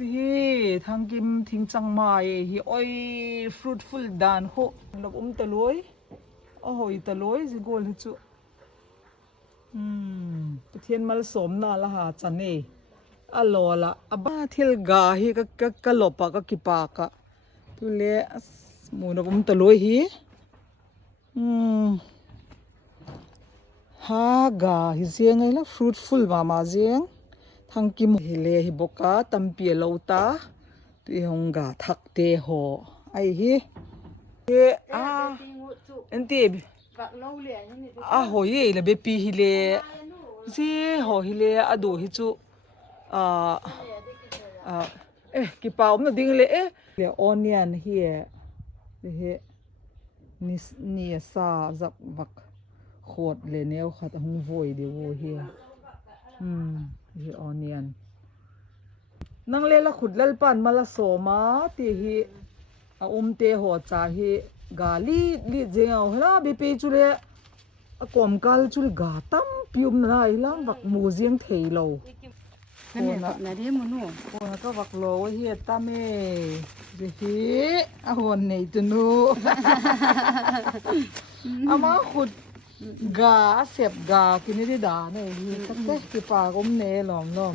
นี่ทางกิมทิ้งจังไม้ฮีอ้อยฟรุตฟุลดานโหลับตะลอยโอ้โหตะลอยสิโกลจุประเทศมัลสมนาละหาจันนี่อโลละอบาเทลกาฮีกะลบปะกะกิปากะตุเลหมูนับตะลอยฮีฮากาฮิเซียงไงละฟรุตฟุลมาเซียงทางกิมฮิเลฮิบกาตัมเปียโลตาตุยฮงกาทักเตโหไอฮีเอ็นตีโหยละเบปีฮิเลซีโหฮิเลอดูฮิจุกิปาอมนะดิงเลเลออนเนียนเฮียเฮนี่ซาจับบักขวดเลเนวขัดหงโวยเดียวเฮียเฮออนเนียนนังเลละขุดลลปันมาละโสมาตีฮีเตหอจาฮีกาลีเจียวเฮล่าเบปีจุเลกอมกาลจุลกาตั้มปิวมนาอีหลังบักมูเจียงเทยโลนั่นแหละนะเดี๋ยวมันนู่นโอ้ยก็บักโลเฮียตาเมเจฮีวันนี้ตุนูอามาขุดกาเสพกากินได้ด่าเนี่ยตั้งแต่ที่ปากมเนหลอม